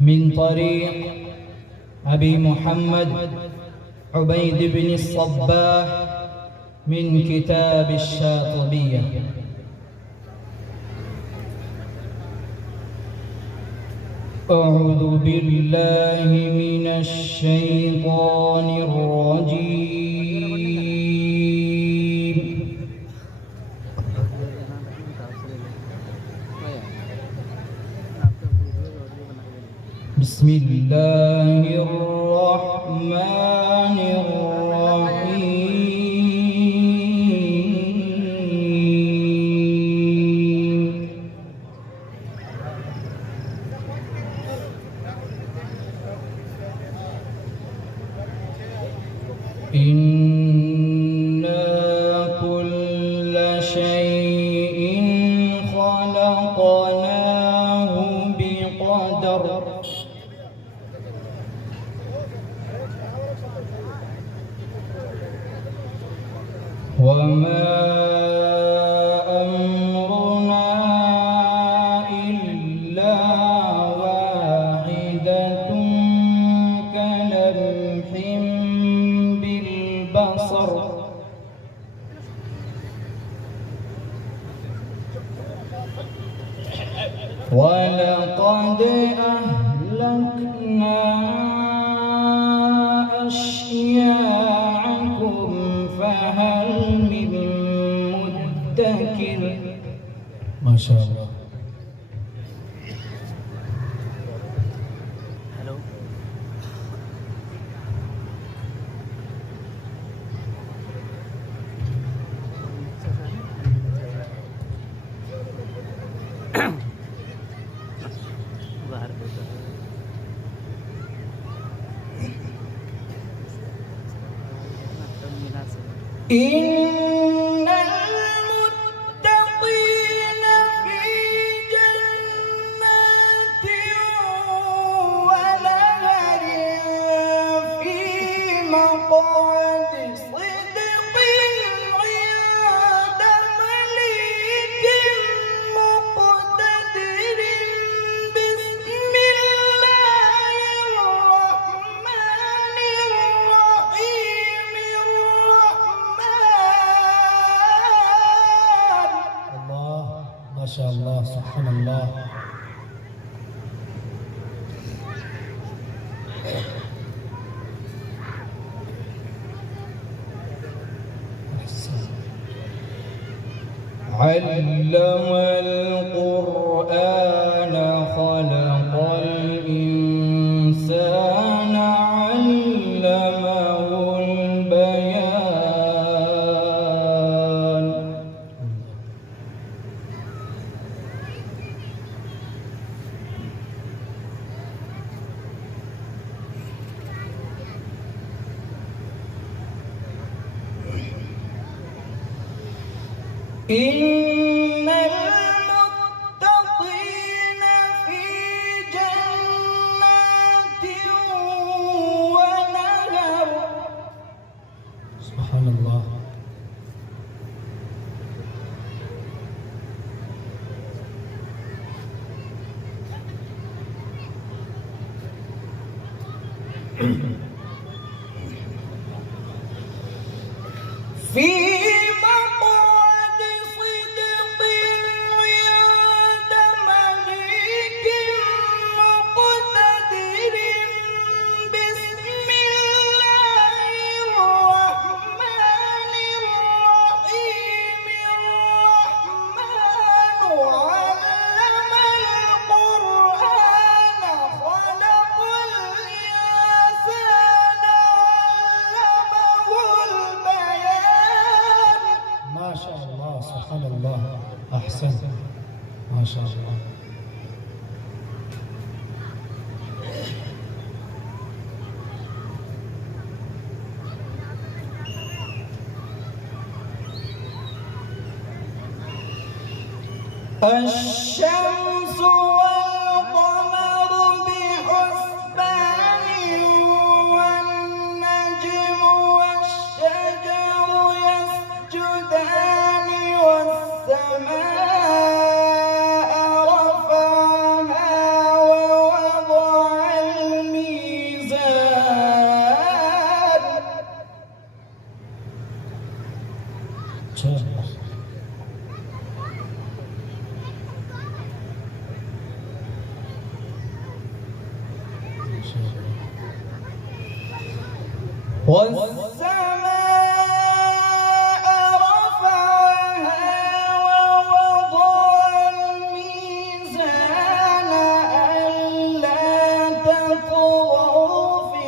من طريق أبي محمد عبيد بن الصباح من كتاب الشاطبية. أعوذ بالله من الشيطان الرجيم. بسم الله الرحمن الرحيم. إنا كل شيء خلقناه بقدر. وما أمرنا إلا واحدة كلمح بالبصر. ولقد أهلكنا أشياعكم فهل من مدكر. ما شاء الله. إن المتقين في جنات ونهر في مقعد صدق عند مليك مقتدر. بسم الله الرحمن الرحيم. ما شاء الله، سبحان الله. علم القرآن خلق الإنسان علمه البيان. إن المتقين في جنات ونهر. سبحان الله. في ما شاء الله، سبحان الله. أحسنت، ما شاء الله. الشمس والقمر بحسبان والنجم والشجر يسجدان والسماء رفعها والسماء رفعها ووضع الميزان ألا تطغوا في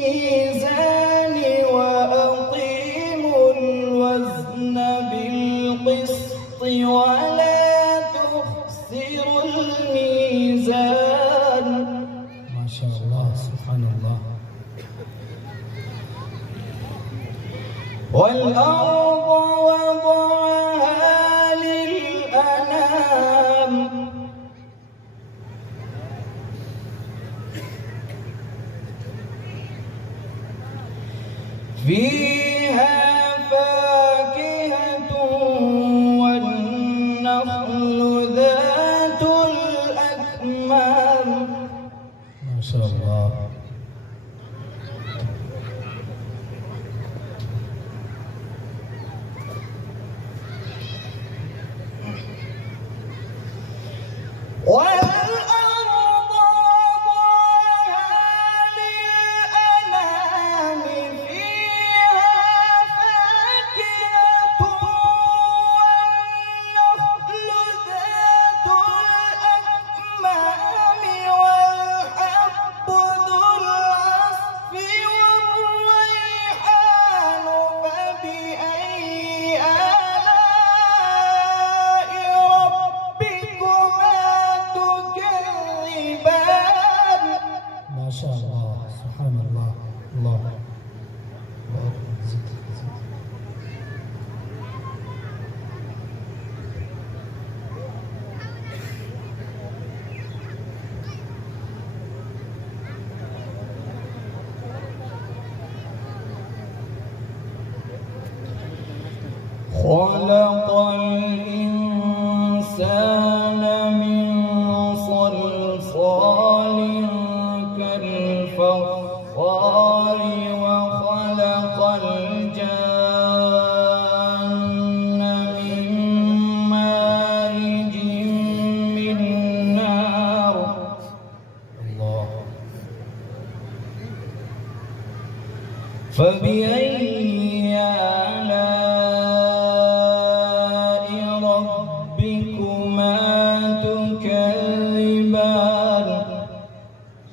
الميزان وأقيموا الوزن بالقسط ولا تخسروا الميزان. ما شاء الله سبحان الله. والأرض وضعها للأنام فيها فاكهة والنخل ذات الأكمام. ما شاء الله. والأرض وضعها للأنام فيها فاكهة والنخل ذات الأكمام والحب ذو العصف والريحان فبأي آلاء ربكما تكذبان. ما شاء الله سبحان الله. الله خلق الإنسان من صلصال كالفخار وخلق الجان من مارج من نار. الله. فبأي آلاء ربكما تكذبان.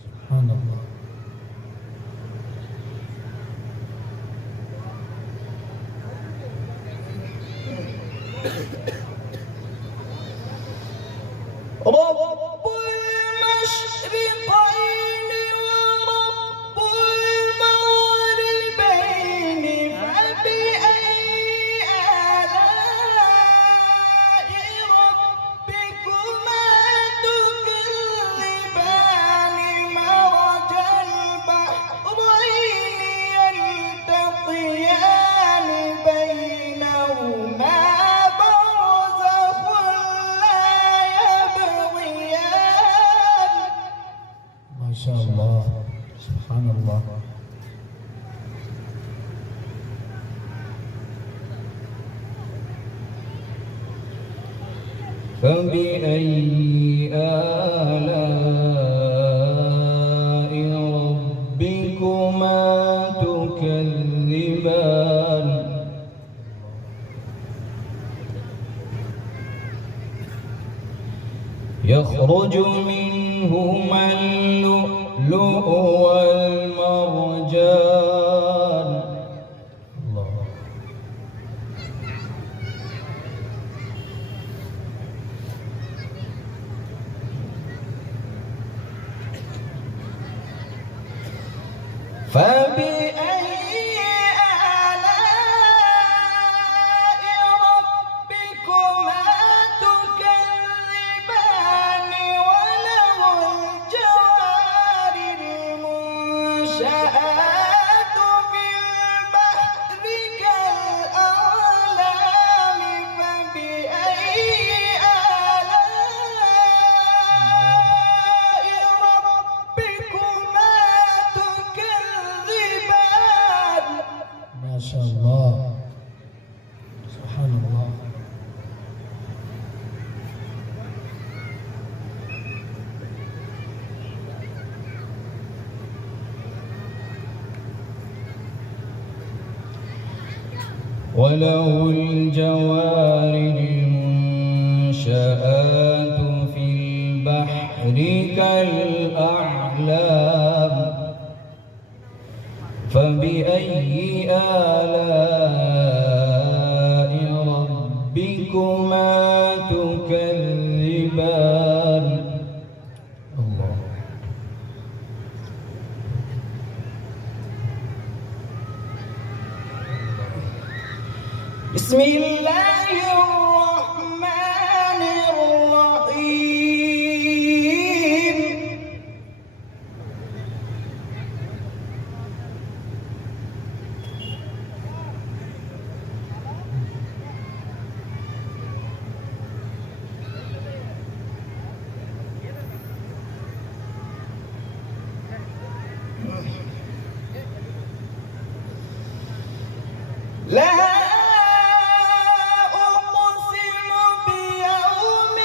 سبحان الله. رب المشرقين ورب المغربين فبأي آلاء ربكما تكذبان. مرج البحرين يلتقيان بينهما برزخ لا يبغيان. ما شاء الله سبحان الله. فبأي آلاء ربكما تكذبان. يخرج منهما اللؤلؤ والمرجان. الله. فبأي آلاء ربكما تكذبان. وله الجوار المنشآت في البحر كالأعلام. فبأي آلاء ربكما تكذبان. وله الجوار المنشآت في البحر كالأعلام فبأي آلاء ربكما تكذبان الله. بسم الله الرحمن الرحيم لا أقسم بيوم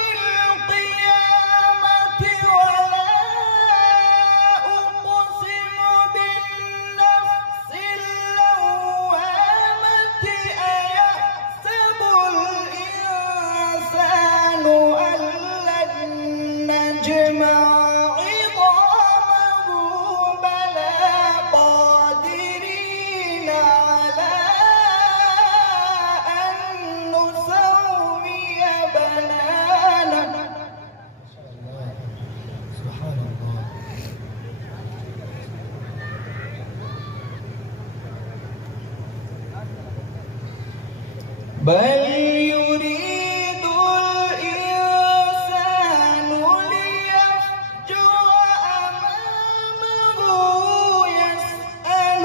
القيامة ولا أقسم بالنفس اللوامة أيحسب الإنسان أن لن نجمع عظامه بلى قادرين على أن نسوي بنانه سبحان الله. بل يريد الإنسان ليفجر أمامه يسأل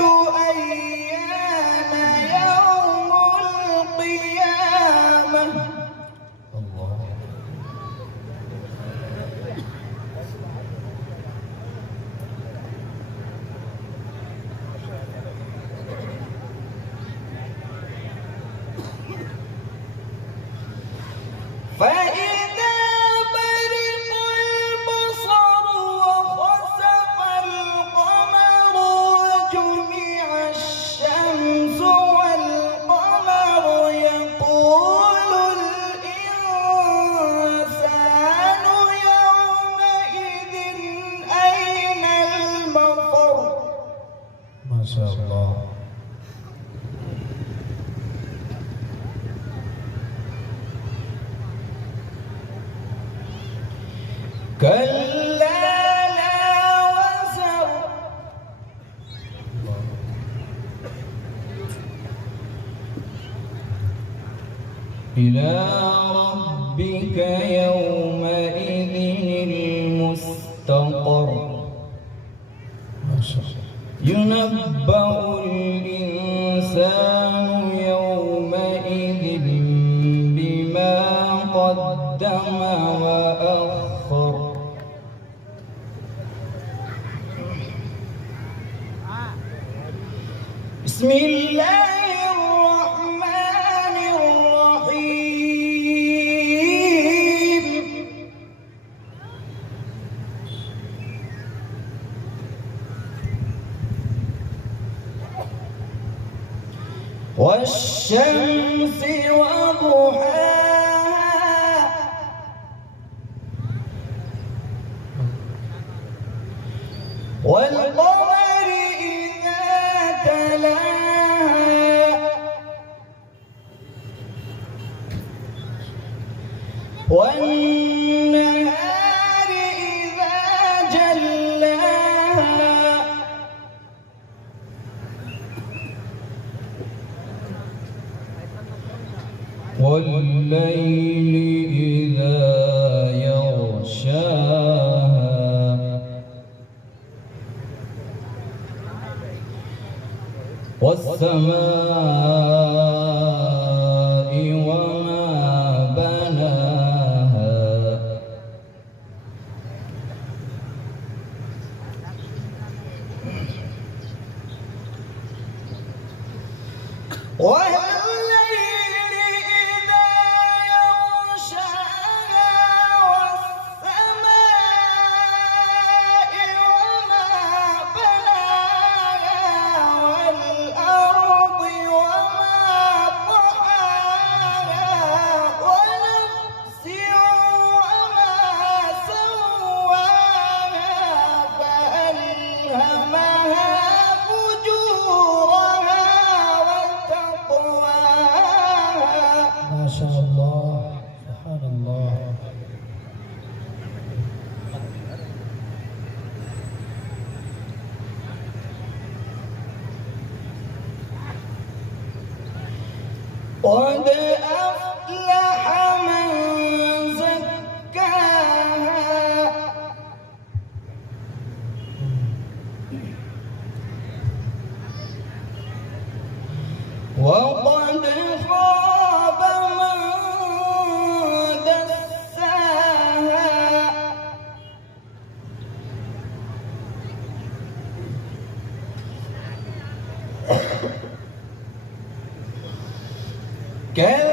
أيان يوم القيامة الله. فإذا برق البصر وخسف القمر وجمع الشمس والقمر يقول الإنسان يومئذ أين المفر ما شاء الله. كلا لا وزر إلى ربك يومئذ المستقر ما شاء الله. ينبأ الإنسان يومئذ بما قدم وأخر بسم الله الرحمن الرحيم والشمس وضحاها والقمر إذا تلاها والنهار إذا جلاها والليل إذا يغشاها والسماء وما بناها والليل إذا يغشاها والسماء وما بناها والأرض وما طحاها قد أفلح من زكاها وقد خاب من دساها كذلك